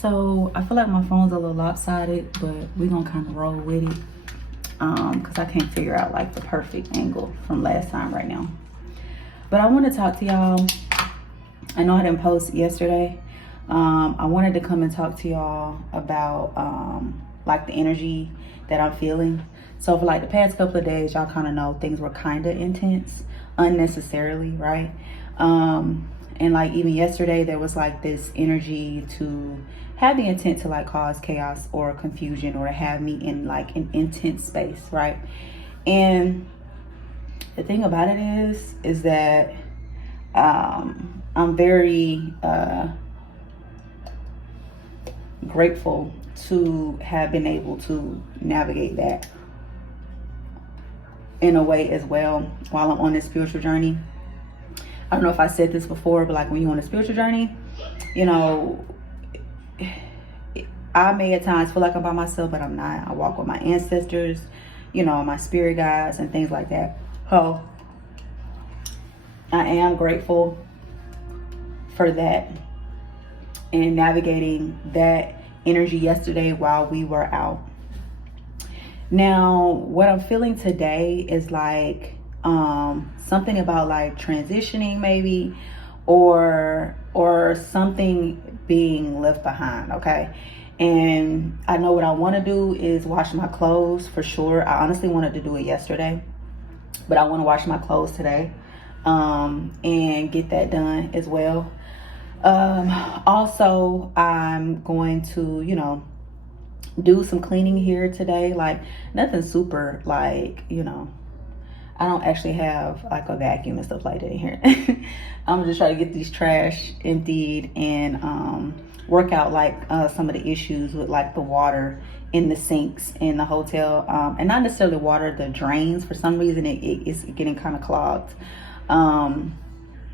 So I feel like my phone's a little lopsided, but we're gonna kind of roll with it because I can't figure out like the perfect angle from last time right now. But I want to talk to y'all. I know I didn't post yesterday. I wanted to come and talk to y'all about like the energy that I'm feeling. So for like the past couple of days, y'all kind of know things were kind of intense, unnecessarily, right? And like even yesterday, there was like this energy to have the intent to like cause chaos or confusion or to have me in like an intense space, right? And the thing about it is that I'm very grateful to have been able to navigate that in a way as well while I'm on this spiritual journey. I don't know if I said this before, but like when you're on a spiritual journey, you know, I may at times feel like I'm by myself, but I'm not. I walk with my ancestors, you know, my spirit guides and things like that. So I am grateful for that and navigating that energy yesterday while we were out. Now, what I'm feeling today is like something about like transitioning maybe or something being left behind, okay? And I know what I want to do is wash my clothes for sure. I honestly wanted to do it yesterday, but I want to wash my clothes today and get that done as well. Also, I'm going to, you know, do some cleaning here today, like nothing super like, you know, I don't actually have like a vacuum and stuff like that in here. I'm just trying to get these trash emptied and work out like some of the issues with like the water in the sinks in the hotel, and not necessarily water, the drains. For some reason it's getting kind of clogged, and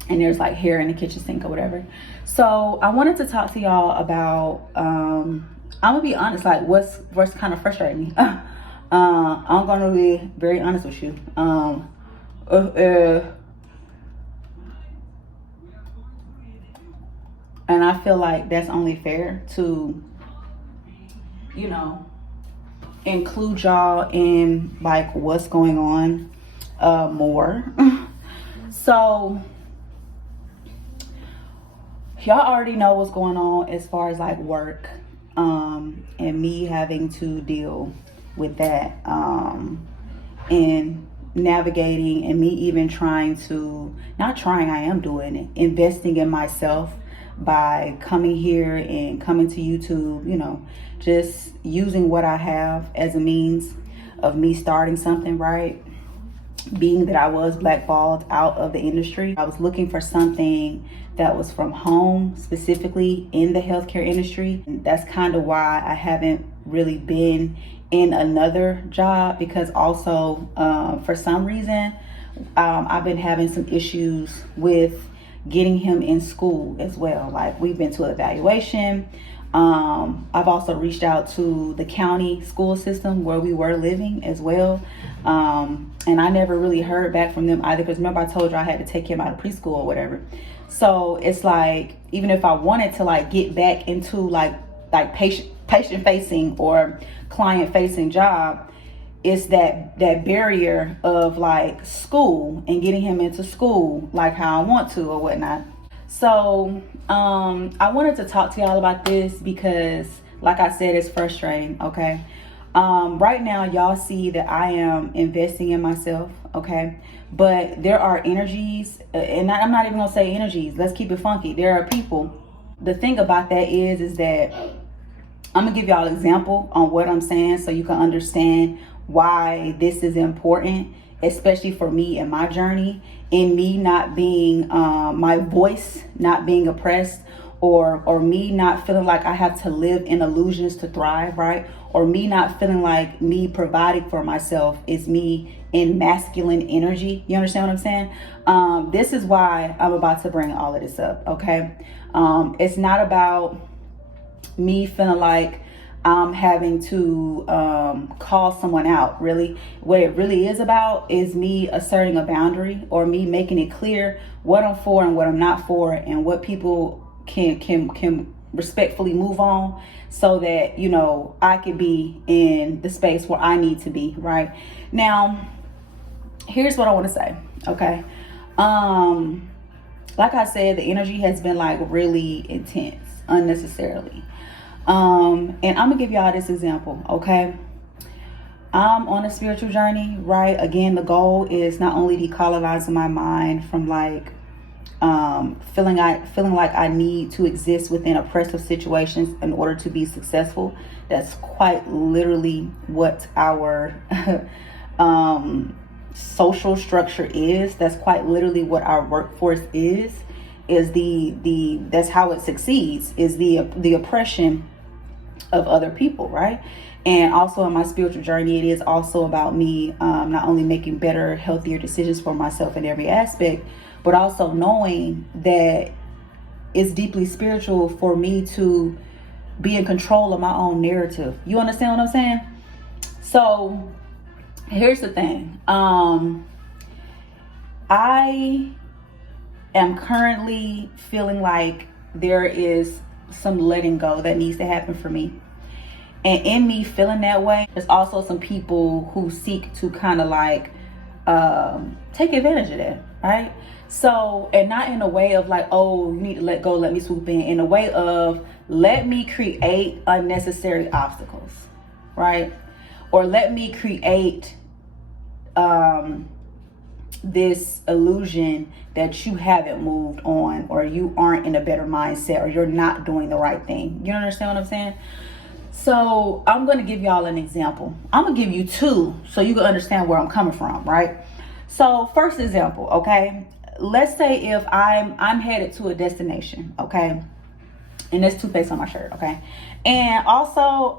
there's like hair in the kitchen sink or whatever. So I wanted to talk to y'all about I'm gonna be honest, like what's kind of frustrating me. I'm gonna be very honest with you. And I feel like that's only fair to, you know, include y'all in like what's going on more. So y'all already know what's going on as far as like work and me having to deal with that and navigating, and me even trying to, not trying, I am doing it, investing in myself by coming here and coming to YouTube, you know, just using what I have as a means of me starting something, right? Being that I was blackballed out of the industry, I was looking for something that was from home, specifically in the healthcare industry. And that's kind of why I haven't really been in another job, because also for some reason I've been having some issues with getting him in school as well. Like we've been to evaluation. I've also reached out to the county school system where we were living as well. And I never really heard back from them either, because remember I told you I had to take him out of preschool or whatever. So it's like, even if I wanted to like get back into like patient facing or client facing job, it's that barrier of like school and getting him into school like how I want to or whatnot. So I wanted to talk to y'all about this because, like I said, it's frustrating, okay? Right now, y'all see that I am investing in myself, okay? But there are energies, and I'm not even gonna say energies, let's keep it funky. There are people. The thing about that is that I'm gonna give y'all an example on what I'm saying so you can understand why this is important, especially for me and my journey, in me not being my voice not being oppressed, or me not feeling like I have to live in illusions to thrive, right? Or me not feeling like me providing for myself is me in masculine energy. You understand what I'm saying? This is why I'm about to bring all of this up, okay? It's not about me feeling like I'm having to call someone out, really. What it really is about is me asserting a boundary, or me making it clear what I'm for and what I'm not for, and what people can respectfully move on so that, you know, I can be in the space where I need to be, right? Now, here's what I want to say, okay? Like I said, the energy has been like really intense unnecessarily. And I'm gonna give y'all this example, okay? I'm on a spiritual journey, right? Again, the goal is not only decolonizing my mind from like feeling like I need to exist within oppressive situations in order to be successful. That's quite literally what our social structure is. That's quite literally what our workforce is the that's how it succeeds, is the oppression of other people, right? And also in my spiritual journey, it is also about me not only making better, healthier decisions for myself in every aspect, but also knowing that it's deeply spiritual for me to be in control of my own narrative. You understand what I'm saying? So here's the thing. I am currently feeling like there is some letting go that needs to happen for me. And in me feeling that way, there's also some people who seek to kind of like take advantage of that, right? So, and not in a way of like, oh, you need to let go, let me swoop in a way of let me create unnecessary obstacles, right? Or let me create this illusion that you haven't moved on, or you aren't in a better mindset, or you're not doing the right thing. You understand what I'm saying? So I'm going to give y'all an example. I'm going to give you two so you can understand where I'm coming from, right? So first example, okay? Let's say if I'm headed to a destination, okay? And there's toothpaste on my shirt, okay? And also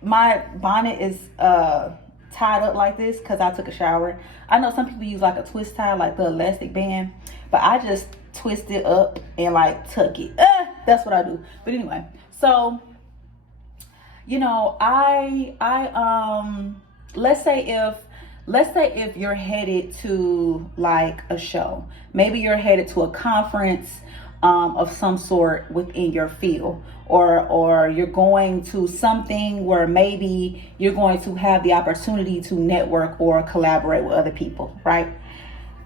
my bonnet is tied up like this because I took a shower. I know some people use like a twist tie, like the elastic band, but I just twist it up and like tuck it. That's what I do. But anyway, so you know, let's say if you're headed to like a show, maybe you're headed to a conference of some sort within your field, or you're going to something where maybe you're going to have the opportunity to network or collaborate with other people, right?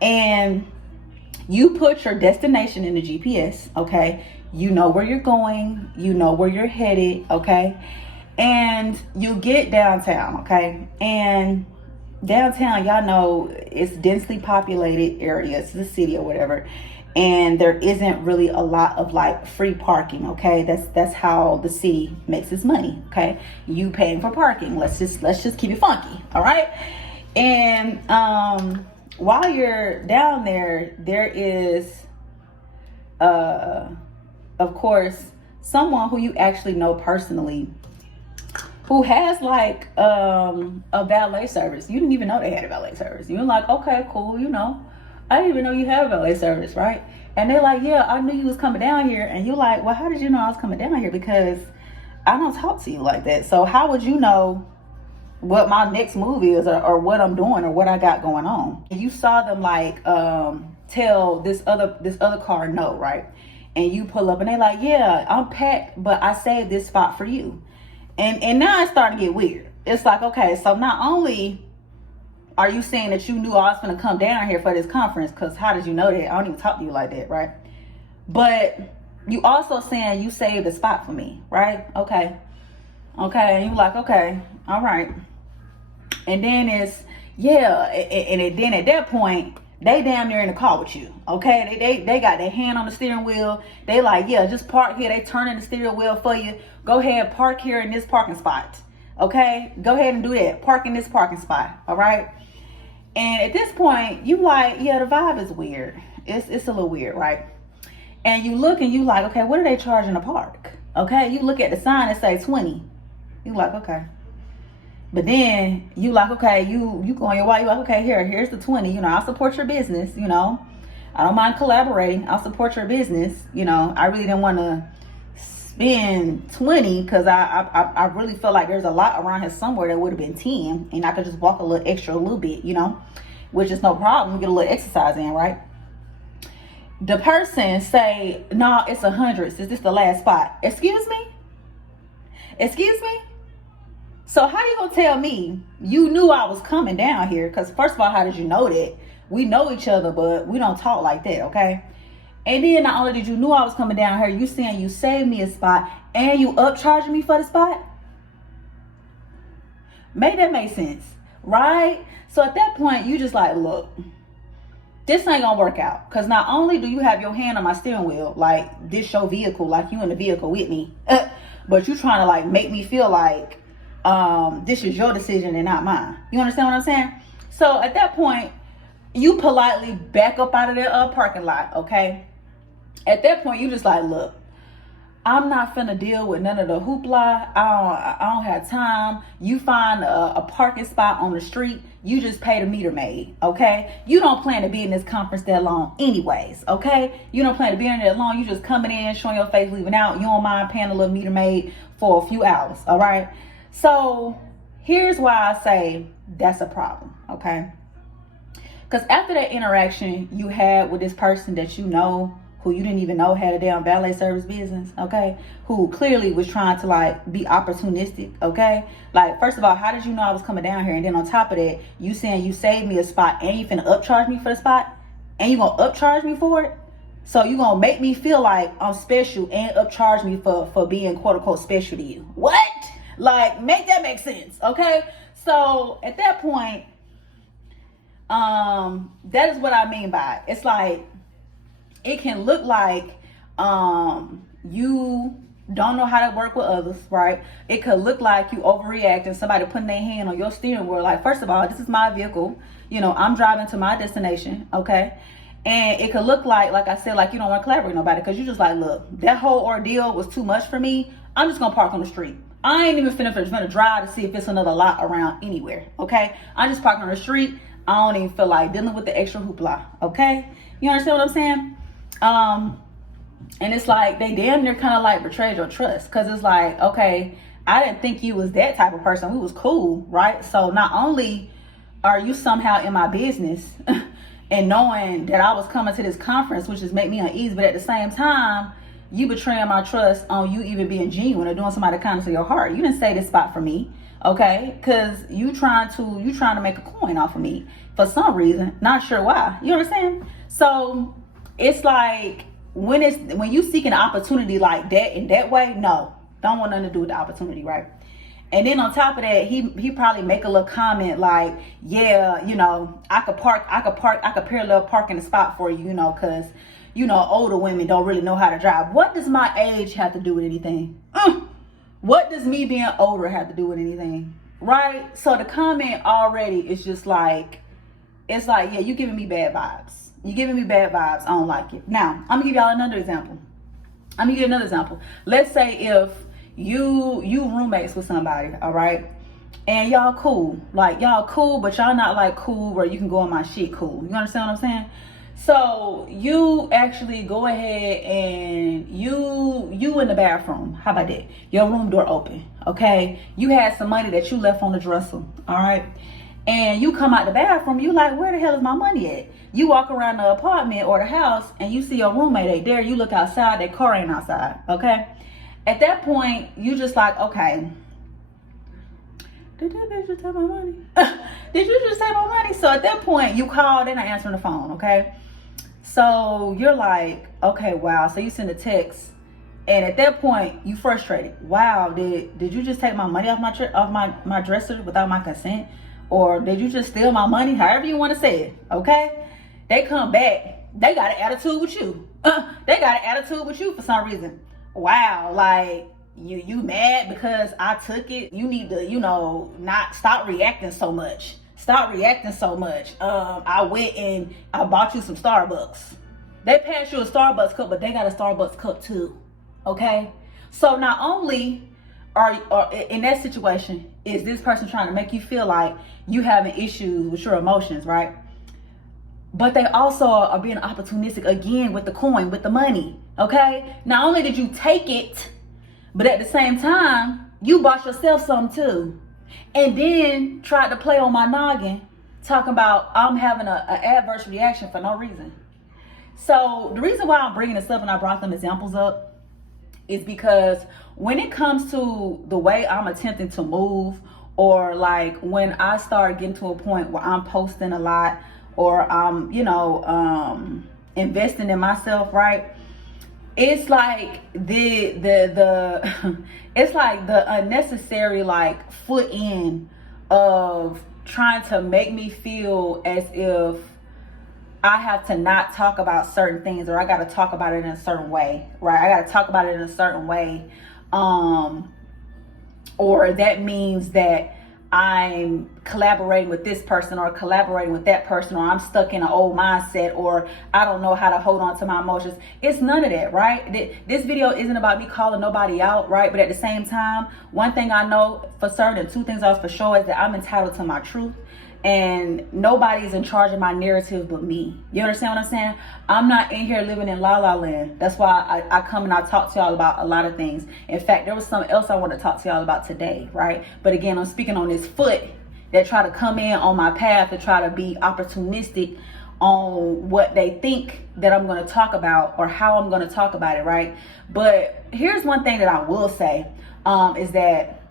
And you put your destination in the GPS, okay? You know where you're going, you know where you're headed, okay? And you get downtown, okay? And downtown, y'all know, it's densely populated area. It's the city or whatever. And there isn't really a lot of like free parking, okay? That's how the city makes its money, okay? You paying for parking. Let's just keep it funky, all right? And while you're down there, there is of course someone who you actually know personally who has like a valet service. You didn't even know they had a valet service. You're like, okay, cool, you know, I didn't even know you had a valet service, right? And they're like, yeah, I knew you was coming down here. And you're like, well, how did you know I was coming down here? Because I don't talk to you like that. So how would you know what my next move is, or what I'm doing, or what I got going on? And you saw them like tell this other car no, right? And you pull up and they're like, yeah, I'm packed, but I saved this spot for you. And now it's starting to get weird. It's like, okay, so not only are you saying that you knew I was going to come down here for this conference, because how did you know that? I don't even talk to you like that, right? But you also saying you saved a spot for me, right? Okay. And you're like, okay, all right. And then it's, yeah, and then at that point, they damn near in the car with you, okay? They got their hand on the steering wheel. They like, yeah, just park here. They turning the steering wheel for you. Go ahead, park here in this parking spot, okay? Go ahead and do that. Park in this parking spot, all right? And at this point, you like, yeah, the vibe is weird. It's a little weird, right? And you look and you like, okay, what are they charging to park? Okay, you look at the sign and say 20. You like, okay. But then you like, okay, you go on your way. You like, okay, here's the 20. You know, I'll support your business. You know, I don't mind collaborating. I'll support your business. You know, I really didn't want to spend 20 because I really feel like there's a lot around here somewhere that would have been 10, and I could just walk a little extra, a little bit, you know, which is no problem. Get a little exercise in, right? The person say, no, it's 100. Is this the last spot? Excuse me? Excuse me? So how you gonna tell me you knew I was coming down here? Because first of all, how did you know that? We know each other, but we don't talk like that, okay? And then not only did you knew I was coming down here, you saying you saved me a spot and you upcharging me for the spot? Make that make sense, right? So at that point, you just like, look, this ain't gonna work out. Because not only do you have your hand on my steering wheel, like this your vehicle, like you in the vehicle with me, but you trying to like make me feel like this is your decision and not mine. You understand what I'm saying? So at that point, you politely back up out of the parking lot, okay? At that point, you just like, look, I'm not finna deal with none of the hoopla. I don't have time. You find a parking spot on the street, you just pay the meter maid, okay? You don't plan to be in this conference that long anyways, okay? You don't plan to be in there that long. You just coming in, showing your face, leaving out. You don't mind paying a little meter maid for a few hours, all right? So here's why I say that's a problem, okay? Because after that interaction you had with this person that you know, who you didn't even know had a damn valet service business, okay? Who clearly was trying to like be opportunistic, okay? Like, first of all, how did you know I was coming down here? And then on top of that, you saying you saved me a spot and you finna upcharge me for the spot? And you gonna upcharge me for it? So you gonna make me feel like I'm special and upcharge me for being quote unquote special to you? What? Like, make that make sense, okay? So at that point, that is what I mean by it. It's like, it can look like you don't know how to work with others, right? It could look like you overreacting, somebody putting their hand on your steering wheel. Like, first of all, this is my vehicle. You know, I'm driving to my destination, okay? And it could look like I said, like you don't want to collaborate with nobody because you just like, look, that whole ordeal was too much for me. I'm just going to park on the street. I ain't even finna drive to see if it's another lot around anywhere, okay? I'm just parking on the street. I don't even feel like dealing with the extra hoopla, okay? You understand what I'm saying? And it's like they damn near kind of like betrayed your trust, because it's like, okay, I didn't think you was that type of person. We was cool, right? So not only are you somehow in my business and knowing that I was coming to this conference, which just make me uneasy, but at the same time, you betraying my trust on you even being genuine or doing somebody kind of your heart. You didn't say this spot for me, okay? Because you trying to make a coin off of me for some reason. Not sure why. You understand? So it's like when you seek an opportunity like that in that way, no, don't want nothing to do with the opportunity, right? And then on top of that, he probably make a little comment like, yeah, you know, I could parallel park in the spot for you, you know, because you know, older women don't really know how to drive. What does my age have to do with anything? What does me being older have to do with anything? Right? So the comment already is just like, it's like, yeah, you giving me bad vibes. You giving me bad vibes. I don't like it. Now, I'm gonna give y'all another example. Let's say if you roommates with somebody, all right? And y'all cool. Like, y'all cool, but y'all not like cool where you can go on my shit cool. You understand what I'm saying? So you actually go ahead and you in the bathroom. How about that? Your room door open, okay? You had some money that you left on the dresser, all right? And you come out the bathroom, you like, where the hell is my money at? You walk around the apartment or the house and you see your roommate ain't there. You look outside, that car ain't outside, okay? At that point, you just like, okay, did that bitch just take my money? Did you just take my money? So at that point, you call, they're not answering the phone, okay? So you're like, okay, wow. So you send a text, and at that point, you frustrated. Wow, did you just take my money off my dresser without my consent? Or did you just steal my money? However you want to say it, okay? They come back, they got an attitude with you. They got an attitude with you for some reason. Wow, like, you mad because I took it? You need to, you know, not stop reacting so much. Stop reacting so much. I went and I bought you some Starbucks. They passed you a Starbucks cup, but they got a Starbucks cup too. Okay? So not only are in that situation, is this person trying to make you feel like you having issues with your emotions, right? But they also are being opportunistic again with the coin, with the money. Okay? Not only did you take it, but at the same time, you bought yourself some too. And then tried to play on my noggin, talking about I'm having an adverse reaction for no reason. So the reason why I'm bringing this up and I brought them examples up is because when it comes to the way I'm attempting to move, or like when I start getting to a point where I'm posting a lot, or I'm, investing in myself, right? It's like the it's like the unnecessary like foot in of trying to make me feel as if I have to not talk about certain things, or I got to talk about it in a certain way, right? I got to talk about it in a certain way. Or that means that I'm collaborating with this person or collaborating with that person, or I'm stuck in an old mindset, or I don't know how to hold on to my emotions. It's none of that, right? This video isn't about me calling nobody out, right? But at the same time, one thing I know for certain, two things I was for sure, is that I'm entitled to my truth. And nobody's in charge of my narrative but me. You understand what I'm saying? I'm not in here living in la la land. That's why I come and I talk to y'all about a lot of things. In fact, there was something else I want to talk to y'all about today, right? But again, I'm speaking on this foot that try to come in on my path to try to be opportunistic on what they think that I'm going to talk about or how I'm going to talk about it, right? But here's one thing that I will say, is that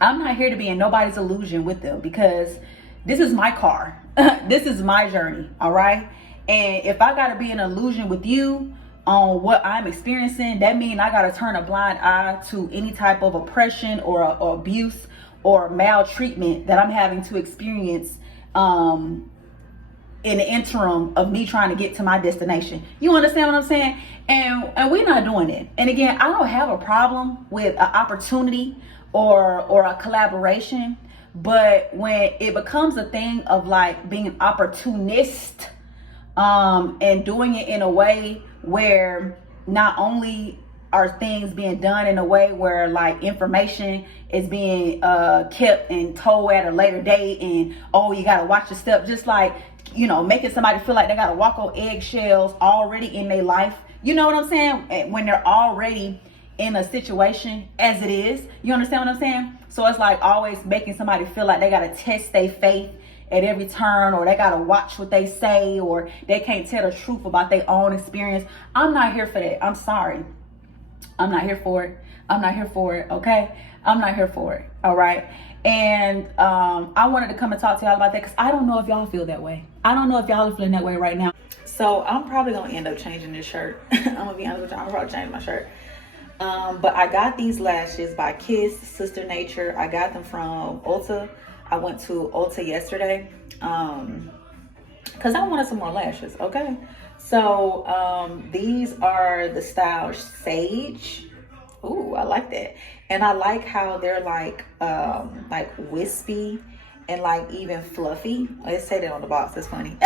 I'm not here to be in nobody's illusion with them, because this is my car. This is my journey, all right? And if I got to be in illusion with you on what I'm experiencing, that means I got to turn a blind eye to any type of oppression or abuse or maltreatment that I'm having to experience in the interim of me trying to get to my destination. You understand what I'm saying? And we're not doing it. And again, I don't have a problem with an opportunity or a collaboration. But when it becomes a thing of like being an opportunist, and doing it in a way where not only are things being done in a way where like information is being kept and told at a later date, and oh, you gotta watch your step, just like, making somebody feel like they gotta walk on eggshells already in their life. You know what I'm saying? When they're already in a situation as it is. You understand what I'm saying? So it's like always making somebody feel like they got to test their faith at every turn, or they got to watch what they say, or they can't tell the truth about their own experience. I'm not here for that. I'm sorry. I'm not here for it. I'm not here for it. Okay. I'm not here for it. All right. And I wanted to come and talk to y'all about that, because I don't know if y'all feel that way. I don't know if y'all are feeling that way right now. So I'm probably going to end up changing this shirt. I'm going to be honest with y'all. I'm probably change my shirt. But I got these lashes by Kiss Sister Nature. I got them from Ulta. I went to Ulta yesterday because I wanted some more lashes. Okay, so these are the style Sage. Ooh, I like that. And I like how they're like wispy and like even fluffy. Let's say that on the box. That's funny.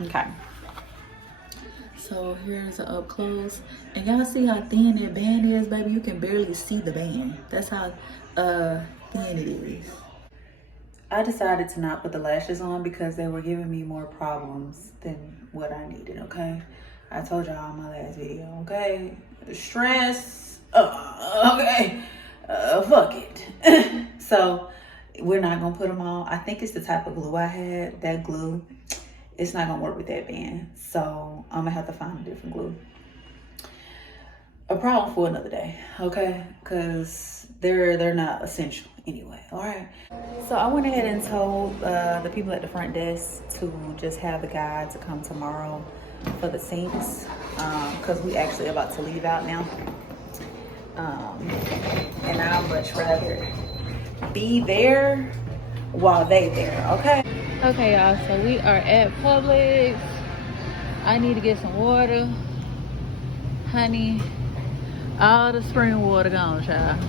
Okay, so here's an up close, and y'all see how thin that band is, baby? You can barely see the band. That's how thin it is. I decided to not put the lashes on because they were giving me more problems than what I needed. Okay, I told y'all in my last video. Okay, stress. Okay, fuck it. So we're not gonna put them on. I think it's the type of glue I had. That glue, it's not gonna work with that band, so I'm gonna have to find a different glue. A problem for another day, okay? Because they're not essential anyway. All right. So I went ahead and told the people at the front desk to just have the guy to come tomorrow for the sinks, because we actually about to leave out now, and I'd much rather be there while they there. Okay. Okay, y'all, so we are at Publix. I need to get some water. Honey, all the spring water gone, child.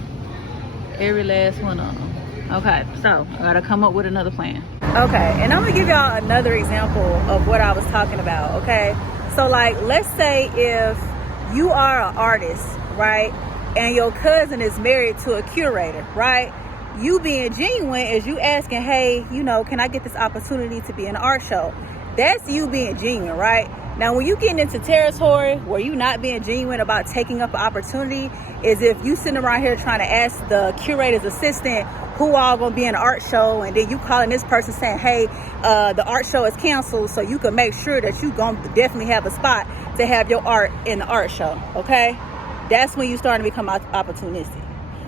Every last one of them. Okay, so I gotta come up with another plan. Okay, and I'm gonna give y'all another example of what I was talking about, okay? So like, let's say if you are an artist, right? And your cousin is married to a curator, right? You being genuine is you asking, hey, can I get this opportunity to be in an art show? That's you being genuine, right? Now, when you getting into territory where you not being genuine about taking up an opportunity is if you sitting around here trying to ask the curator's assistant who all gonna be in the art show, and then you calling this person saying, hey, the art show is canceled, so you can make sure that you gonna definitely have a spot to have your art in the art show. Okay, that's when you starting to become opportunistic,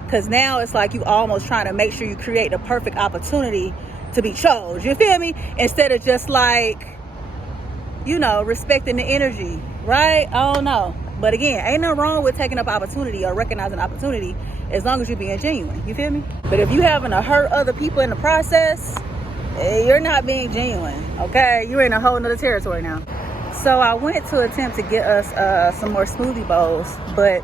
because now it's like you almost trying to make sure you create the perfect opportunity to be chose. You feel me? Instead of just like, you know, respecting the energy, right? I don't know. But again, ain't nothing wrong with taking up opportunity or recognizing opportunity as long as you're being genuine. You feel me? But if you having to hurt other people in the process, you're not being genuine, okay? You're in a whole nother territory now. So I went to attempt to get us some more smoothie bowls, but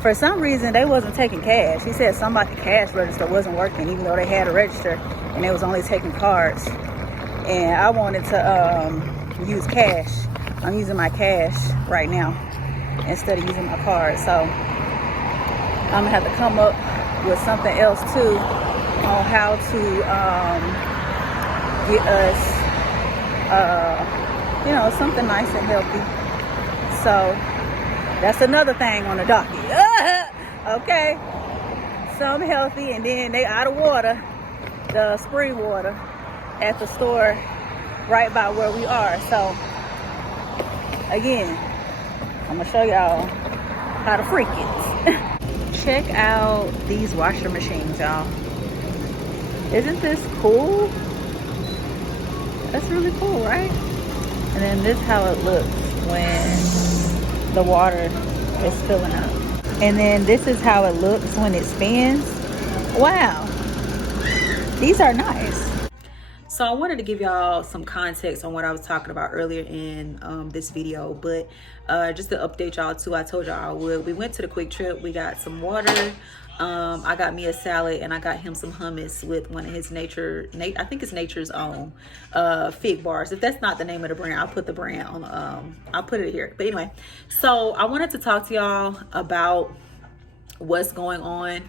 for some reason they wasn't taking cash. He said somebody cash register wasn't working, even though they had a register, and they was only taking cards. And I wanted to use cash. I'm using my cash right now instead of using my card. So I'm gonna have to come up with something else too on how to get us you know, something nice and healthy. So that's another thing on the docket. Okay, some healthy, and then they out of water, the spring water at the store right by where we are. So again, I'm gonna show y'all how to freak it. Check out these washer machines, y'all. Isn't this cool? That's really cool, right? And then this is how it looks when the water is filling up. And then this is how it looks when it spins. Wow, these are nice. So I wanted to give y'all some context on what I was talking about earlier in this video, but just to update y'all too, I told y'all I would. We went to the Quick Trip. We got some water. I got me a salad, and I got him some hummus with one of his I think it's Nature's Own fig bars. If that's not the name of the brand, I'll put the brand on. I'll put it here. But anyway, so I wanted to talk to y'all about what's going on,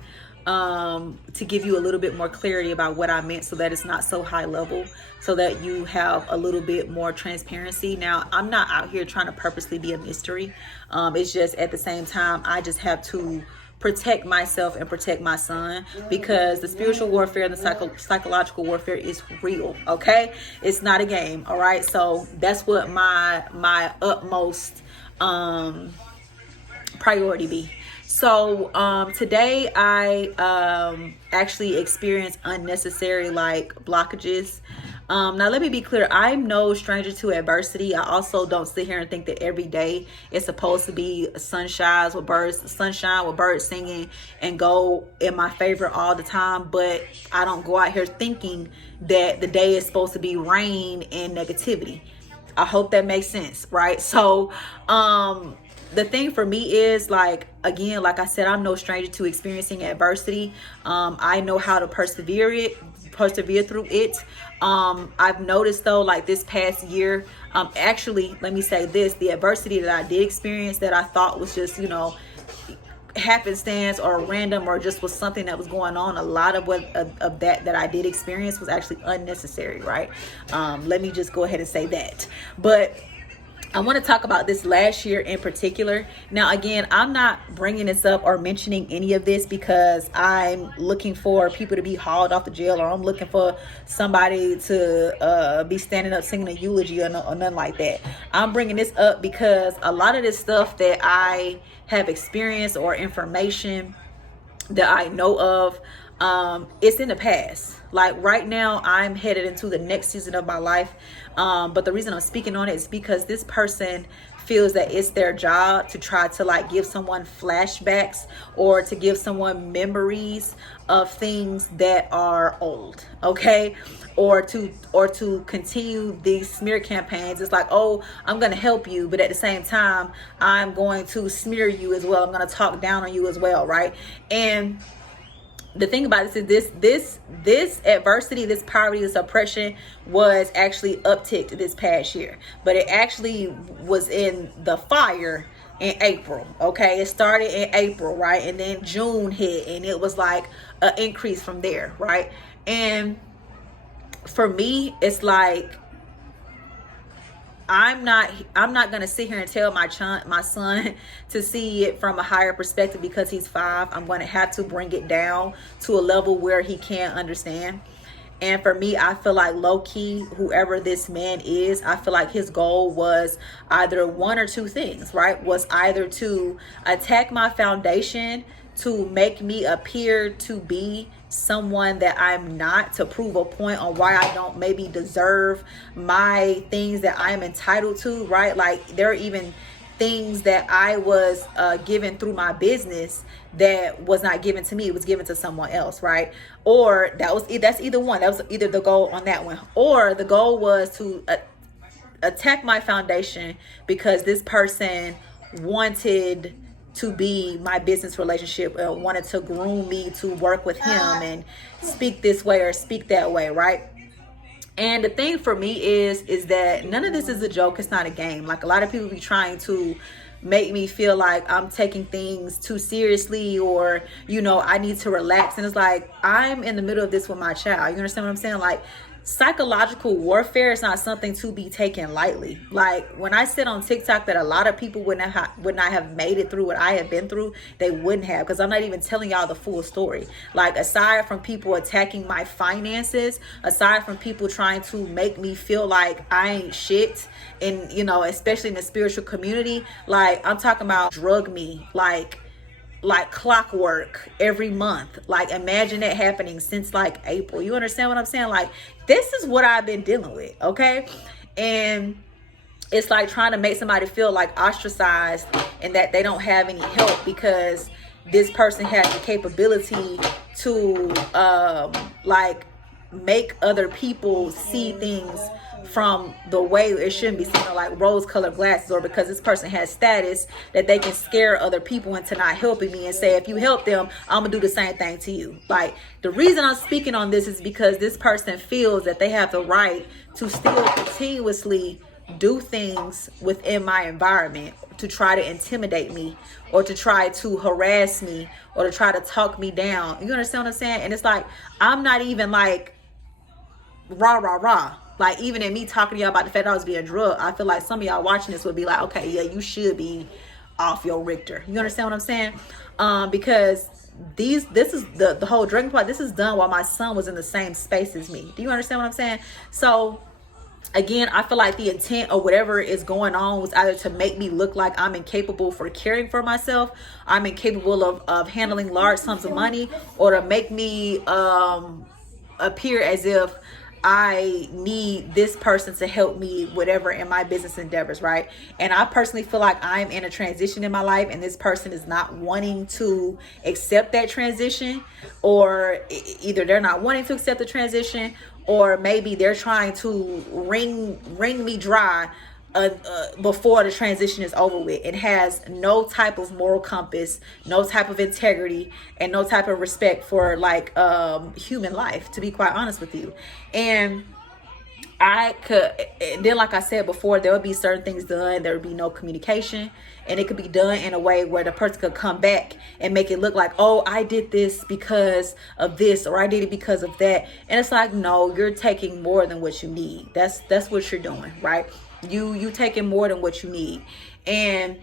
to give you a little bit more clarity about what I meant, so that it's not so high level, so that you have a little bit more transparency. Now, I'm not out here trying to purposely be a mystery. It's just at the same time, I just have to protect myself and protect my son, because the spiritual warfare and the psychological warfare is real. Okay, it's not a game. All right, so that's what my utmost priority be. So today I actually experienced unnecessary like blockages. Now let me be clear, I'm no stranger to adversity. I also don't sit here and think that every day is supposed to be sunshine with birds singing and go in my favor all the time. But I don't go out here thinking that the day is supposed to be rain and negativity. I hope that makes sense, right? So the thing for me is, like, again, like I said, I'm no stranger to experiencing adversity. I know how to persevere through it. I've noticed though, like this past year, actually, let me say this, the adversity that I did experience that I thought was just, you know, happenstance or random, or just was something that was going on, a lot of what of that I did experience was actually unnecessary, right? Let me just go ahead and say that. But I want to talk about this last year in particular. Now, again, I'm not bringing this up or mentioning any of this because I'm looking for people to be hauled off the jail, or I'm looking for somebody to be standing up singing a eulogy or nothing like that. I'm bringing this up because a lot of this stuff that I have experienced or information that I know of, it's in the past. Like right now, I'm headed into the next season of my life. But the reason I'm speaking on it is because this person feels that it's their job to try to like give someone flashbacks or to give someone memories of things that are old, okay? Or to continue these smear campaigns. It's like, oh, I'm going to help you, but at the same time, I'm going to smear you as well. I'm going to talk down on you as well, right? And the thing about this is this adversity, this poverty, this oppression was actually upticked this past year, but it actually was in the fire in April. Okay, it started in April, right? And then June hit, and it was like an increase from there, right? And for me, it's like I'm not gonna sit here and tell my son to see it from a higher perspective because he's 5. I'm gonna have to bring it down to a level where he can't understand. And for me, I feel like low key, whoever this man is, I feel like his goal was either one or two things, right? Was either to attack my foundation, to make me appear to be someone that I'm not, to prove a point on why I don't maybe deserve my things that I'm entitled to, right? Like there are even things that I was given through my business that was not given to me. It was given to someone else, right? Or that's either one. That was either the goal on that one, or the goal was to attack my foundation because this person wanted to be my business relationship, wanted to groom me to work with him and speak this way or speak that way, right? And the thing for me is that none of this is a joke. It's not a game. Like a lot of people be trying to make me feel like I'm taking things too seriously, or, you know, I need to relax. And it's like, I'm in the middle of this with my child. You understand what I'm saying? Like, psychological warfare is not something to be taken lightly. Like when I said on TikTok that a lot of people would not have made it through what I have been through, they wouldn't have, because I'm not even telling y'all the full story. Like aside from people attacking my finances, aside from people trying to make me feel like I ain't shit, and you know, especially in the spiritual community, like I'm talking about drug me like clockwork every month. Like imagine that happening since like April. You understand what I'm saying? Like this is what I've been dealing with, okay? And it's like trying to make somebody feel like ostracized and that they don't have any help because this person has the capability to like make other people see things from the way it shouldn't be seen, or like rose-colored glasses, or because this person has status that they can scare other people into not helping me and say, if you help them, I'm gonna do the same thing to you. Like the reason I'm speaking on this is because this person feels that they have the right to still continuously do things within my environment to try to intimidate me, or to try to harass me, or to try to talk me down. You understand what I'm saying? And it's like, I'm not even like rah. Like even in me talking to y'all about the fact that I was being drugged, I feel like some of y'all watching this would be like, okay, yeah, you should be off your Richter. You understand what I'm saying? Because this is the whole drinking part. This is done while my son was in the same space as me. Do you understand what I'm saying? So again, I feel like the intent or whatever is going on was either to make me look like I'm incapable for caring for myself, I'm incapable of handling large sums of money, or to make me appear as if I need this person to help me whatever in my business endeavors, right? And I personally feel like I'm in a transition in my life, and this person is not wanting to accept that transition, or either they're not wanting to accept the transition, or maybe they're trying to wring me dry before the transition is over with. It has no type of moral compass, no type of integrity, and no type of respect for like human life, to be quite honest with you. And then like I said before, there would be certain things done, there would be no communication, and it could be done in a way where the person could come back and make it look like, oh, I did this because of this, or I did it because of that. And it's like, no, you're taking more than what you need. That's what you're doing, right? You taking more than what you need. And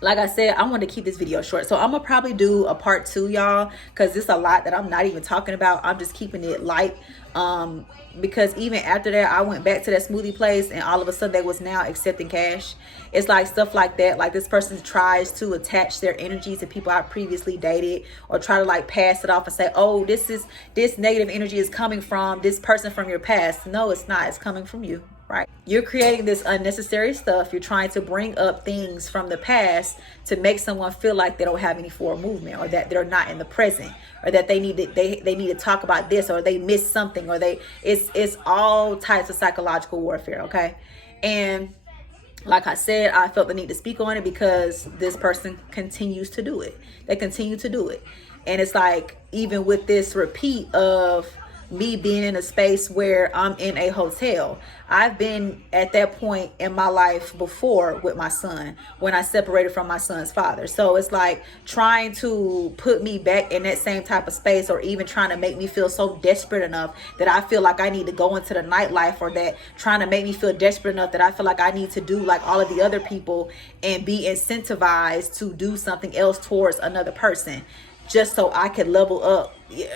like I said, I want to keep this video short, so I'm gonna probably do a part 2, y'all, because there's a lot that I'm not even talking about. I'm just keeping it light, because even after that, I went back to that smoothie place, and all of a sudden they was now accepting cash. It's like stuff like that. Like this person tries to attach their energy to people I previously dated, or try to like pass it off and say, oh, this negative energy is coming from this person from your past. No, it's not. It's coming from you. Right? You're creating this unnecessary stuff. You're trying to bring up things from the past to make someone feel like they don't have any forward movement, or that they're not in the present, or that they need to talk about this, or they missed something, or it's all types of psychological warfare, okay? And like I said, I felt the need to speak on it because this person continues to do it. They continue to do it. And it's like, even with this repeat of me being in a space where I'm in a hotel. I've been at that point in my life before with my son when I separated from my son's father. So it's like trying to put me back in that same type of space, or even trying to make me feel so desperate enough that I feel like I need to go into the nightlife, or that trying to make me feel desperate enough that I feel like I need to do like all of the other people and be incentivized to do something else towards another person just so I could level up. Yeah,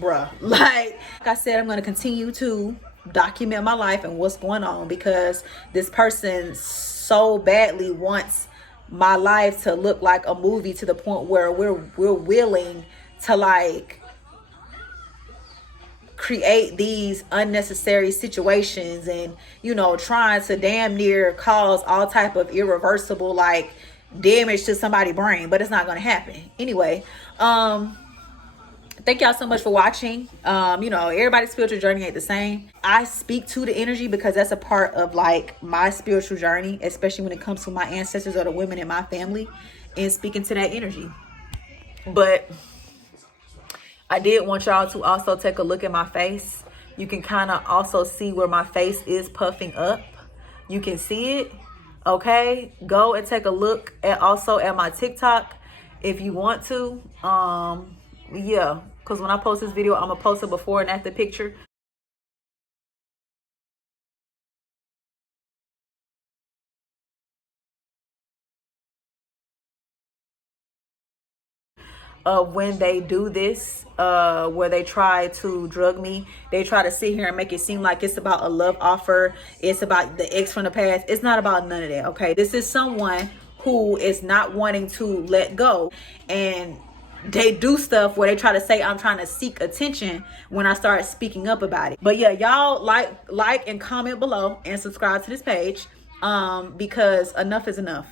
bruh. Like I said, I'm going to continue to document my life and what's going on, because this person so badly wants my life to look like a movie, to the point where we're willing to like create these unnecessary situations, and you know, trying to damn near cause all type of irreversible like damage to somebody's brain, but it's not going to happen anyway. Thank y'all so much for watching. You know, everybody's spiritual journey ain't the same. I speak to the energy because that's a part of like my spiritual journey, especially when it comes to my ancestors or the women in my family, and speaking to that energy. But I did want y'all to also take a look at my face. You can kind of also see where my face is puffing up. You can see it. Okay, go and take a look at also at my TikTok if you want to. Yeah, because when I post this video, I'm gonna post a before and after picture. When they do this, where they try to drug me, they try to sit here and make it seem like it's about a love offer, it's about the ex from the past. It's not about none of that. Okay, this is someone who is not wanting to let go, and they do stuff where they try to say I'm trying to seek attention when I start speaking up about it. But yeah, y'all like and comment below and subscribe to this page, because enough is enough.